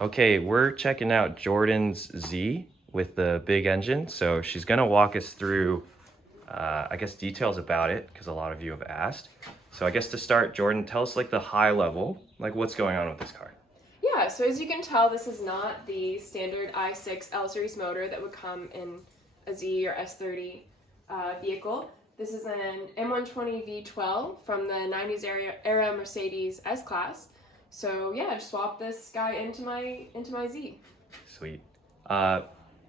Okay, we're checking out Jordan's Z with the big engine. So she's gonna walk us through, I guess, details about it because a lot of you have asked. So I guess to start, Jordan, tell us like the high level, like what's going on with this car. Yeah, so as you can tell, this is not the standard i6 L series motor that would come in a Z or S30 vehicle. This is an M120 V12 from the 90s era Mercedes S-Class. So yeah, I just swapped this guy into my Z. Sweet.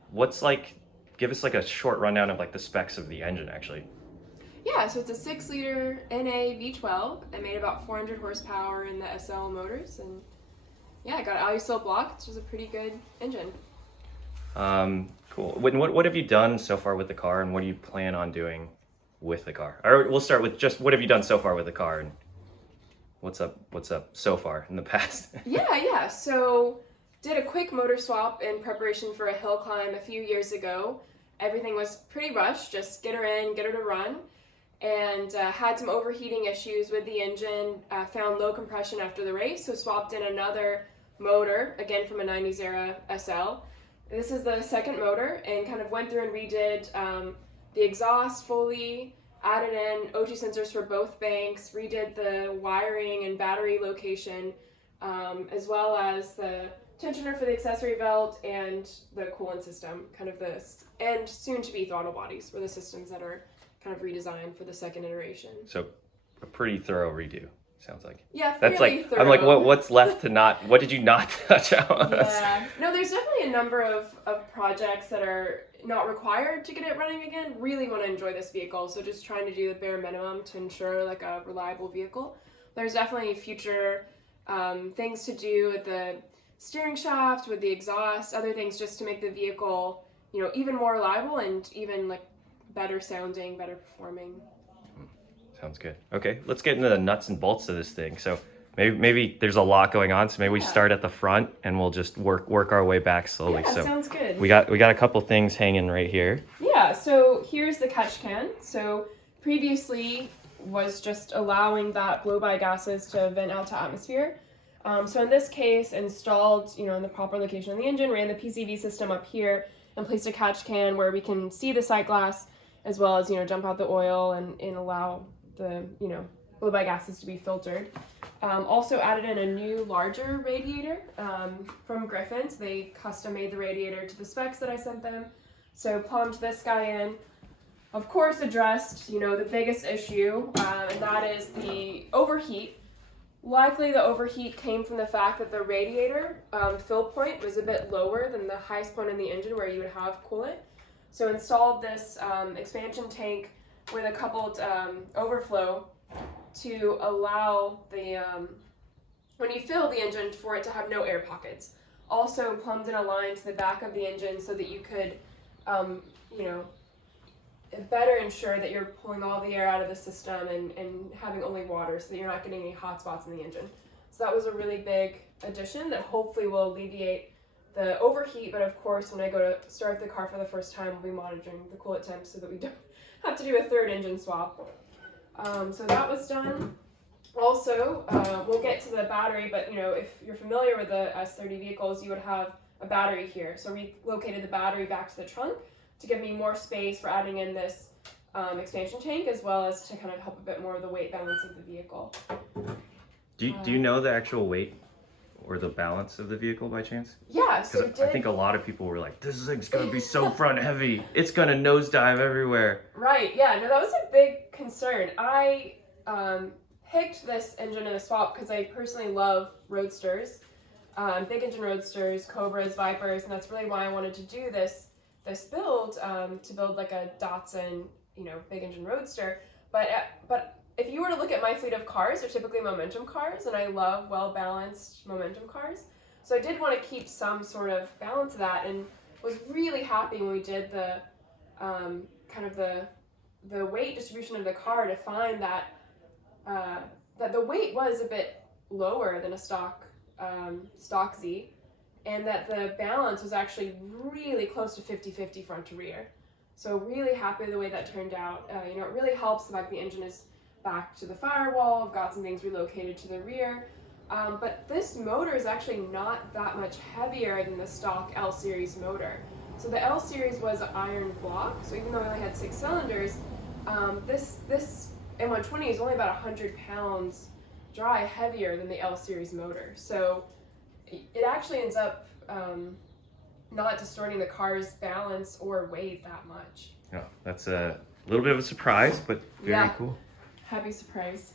What's like, give us like a short rundown of like the specs of the engine actually. Yeah, so it's a 6-liter NA V12. It made about 400 horsepower in the SL motors, and yeah, I got alu-sill block, which is a pretty good engine. Cool. What have you done so far with the car, and what do you plan on doing with the car? Or we'll start with just what have you done so far with the car, and what's up so far in the past? Yeah. So did a quick motor swap in preparation for a hill climb a few years ago. Everything was pretty rushed, just get her in, get her to run, and had some overheating issues with the engine. Found low compression after the race, so swapped in another motor, again from a 90s era SL. This is the second motor, and kind of went through and redid the exhaust fully, added in O2 sensors for both banks, redid the wiring and battery location, as well as the tensioner for the accessory belt and the coolant system, and soon to be throttle bodies were the systems that are kind of redesigned for the second iteration. So a pretty thorough redo, sounds like. Yeah, That's fairly like, thorough. I'm like, what's left to not, what did you not touch on? Yeah, no, there's definitely a number of projects that are not required to get it running again. Really want to enjoy this vehicle, so just trying to do the bare minimum to ensure like a reliable vehicle. There's definitely future things to do with the steering shaft, with the exhaust, other things just to make the vehicle, even more reliable and even like better sounding, better performing. Sounds good. Okay, let's get into the nuts and bolts of this thing. So maybe there's a lot going on, so maybe we start at the front and we'll just work our way back slowly. Yeah, so sounds good. We got a couple things hanging right here. Yeah, so here's the catch can. So previously was just allowing that blow-by gases to vent out to atmosphere. So in this case, installed, in the proper location of the engine, ran the PCV system up here and placed a catch can where we can see the sight glass as well as, jump out the oil and allow the, blow-by gases to be filtered. Also added in a new, larger radiator from Griffin's. They custom made the radiator to the specs that I sent them. So plumbed this guy in. Of course, addressed, the biggest issue, and that is the overheat. Likely the overheat came from the fact that the radiator fill point was a bit lower than the highest point in the engine where you would have coolant. So installed this expansion tank with a coupled overflow to allow the, when you fill the engine, for it to have no air pockets. Also plumbed in a line to the back of the engine so that you could, better ensure that you're pulling all the air out of the system and having only water so that you're not getting any hot spots in the engine. So that was a really big addition that hopefully will alleviate the overheat, but of course when I go to start the car for the first time, we'll be monitoring the coolant temp so that we don't have to do a third engine swap. So that was done. Also, we'll get to the battery, but if you're familiar with the S30 vehicles, you would have a battery here. So we located the battery back to the trunk to give me more space for adding in this expansion tank, as well as to kind of help a bit more of the weight balance of the vehicle. Do you know the actual weight or the balance of the vehicle by chance? Yeah, so I think a lot of people were like, this thing's gonna be so front heavy. It's gonna nosedive everywhere. Right, yeah, no, that was a big concern. I picked this engine in a swap because I personally love roadsters, big engine roadsters, Cobras, Vipers, and that's really why I wanted to do this build, to build like a Datsun, big engine roadster. But if you were to look at my fleet of cars, they're typically momentum cars, and I love well-balanced momentum cars. So I did want to keep some sort of balance of that, and was really happy when we did the kind of the weight distribution of the car to find that that the weight was a bit lower than a stock Z, and that the balance was actually really close to 50-50 front to rear. So really happy with the way that turned out. It really helps the fact the engine is back to the firewall. I've got some things relocated to the rear. But this motor is actually not that much heavier than the stock L series motor. So the L series was an iron block, so even though it only had 6 cylinders, this M120 is only about 100 pounds dry heavier than the L series motor. So it actually ends up not distorting the car's balance or weight that much. Oh, that's a little bit of a surprise, but very cool. Happy surprise.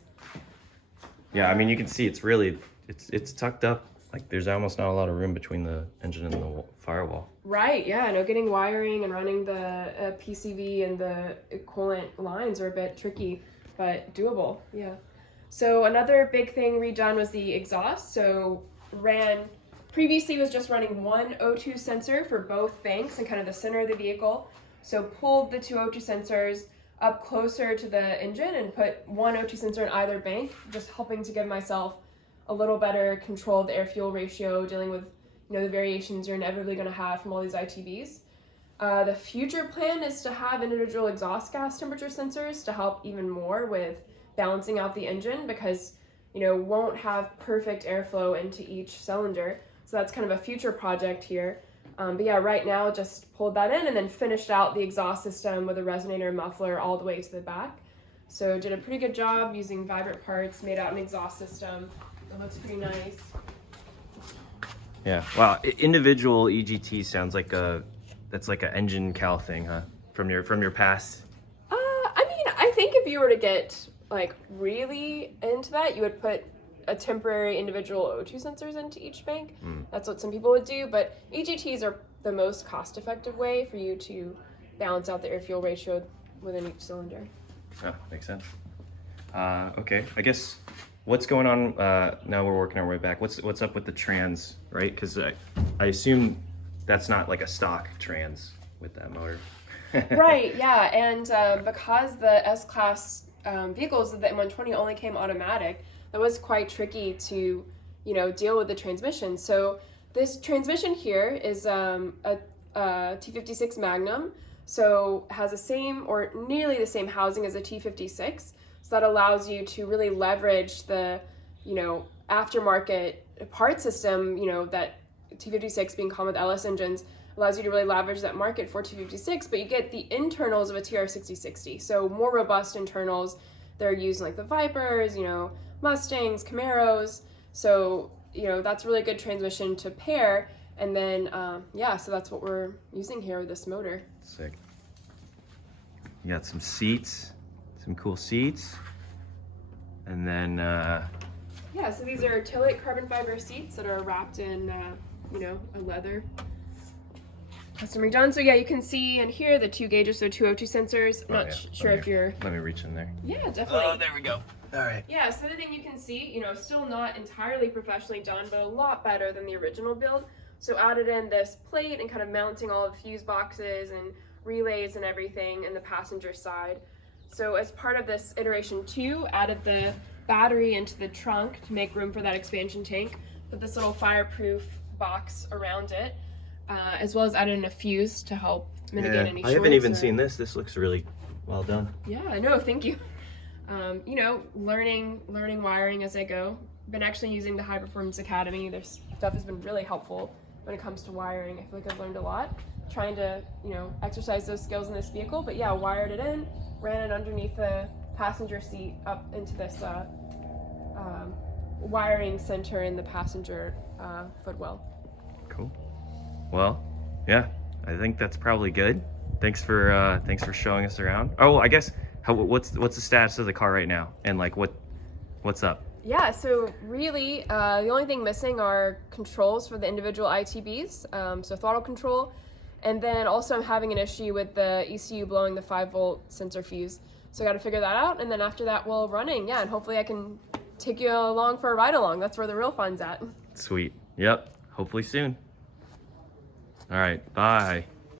Yeah, I mean, you can see it's really, it's tucked up. Like there's almost not a lot of room between the engine and the firewall. Right, yeah, no, getting wiring and running the PCV and the coolant lines are a bit tricky, but doable, yeah. So another big thing redone was the exhaust. So previously was just running one O2 sensor for both banks and kind of the center of the vehicle. So pulled the 2 O2 sensors up closer to the engine and put one O2 sensor in either bank, just helping to give myself a little better control of the air-fuel ratio, dealing with the variations you're inevitably going to have from all these ITBs. The future plan is to have individual exhaust gas temperature sensors to help even more with balancing out the engine, because won't have perfect airflow into each cylinder. So that's kind of a future project here. But yeah, right now just pulled that in and then finished out the exhaust system with a resonator and muffler all the way to the back. So did a pretty good job using vibrant parts, made out an exhaust system. It looks pretty nice. Yeah, wow, individual EGT sounds like that's like an engine cal thing, huh? From your past? I mean, I think if you were to get like really into that, you would put a temporary individual O2 sensors into each bank. That's what some people would do, but EGTs are the most cost-effective way for you to balance out the air-fuel ratio within each cylinder. Oh, makes sense. Okay, I guess what's going on, now we're working our way back. What's up with the trans, right? Because I assume that's not like a stock trans with that motor. Right, yeah, and because the S-Class vehicles of the M120 only came automatic, that was quite tricky to, deal with the transmission. So this transmission here is a T56 Magnum, so has the same or nearly the same housing as a T56. So that allows you to really leverage the, aftermarket part system, that T56 being common with LS engines allows you to really leverage that market for T56, but you get the internals of a TR6060. So more robust internals. They're using like the Vipers, Mustangs, Camaros. So, that's a really good transmission to pair. And then, so that's what we're using here with this motor. Sick. You got some seats, some cool seats. And then, yeah, so these are Tillate carbon fiber seats that are wrapped in, a leather. Custom redone. So yeah, you can see and hear the 2 gauges, so 2 O2 sensors. I'm not sure if you're... Let me reach in there. Yeah, definitely. Oh, there we go. All right. Yeah, so the thing you can see, still not entirely professionally done, but a lot better than the original build. So added in this plate and kind of mounting all the fuse boxes and relays and everything in the passenger side. So as part of this iteration 2, added the battery into the trunk to make room for that expansion tank. Put this little fireproof box around it. As well as added in a fuse to help mitigate any shorts. I haven't even seen this. This looks really well done. Yeah, I know. Thank you. Learning wiring as I go. Been actually using the High Performance Academy. Their stuff has been really helpful when it comes to wiring. I feel like I've learned a lot. Trying to, exercise those skills in this vehicle. But yeah, wired it in, ran it underneath the passenger seat up into this wiring center in the passenger footwell. Cool. Well, yeah, I think that's probably good. Thanks for showing us around. Oh, I guess what's the status of the car right now, and like what's up? Yeah, so really, the only thing missing are controls for the individual ITBs, so throttle control, and then also I'm having an issue with the ECU blowing the 5-volt sensor fuse. So I got to figure that out, and then after that, we'll running. Yeah, and hopefully I can take you along for a ride along. That's where the real fun's at. Sweet. Yep. Hopefully soon. All right. Bye.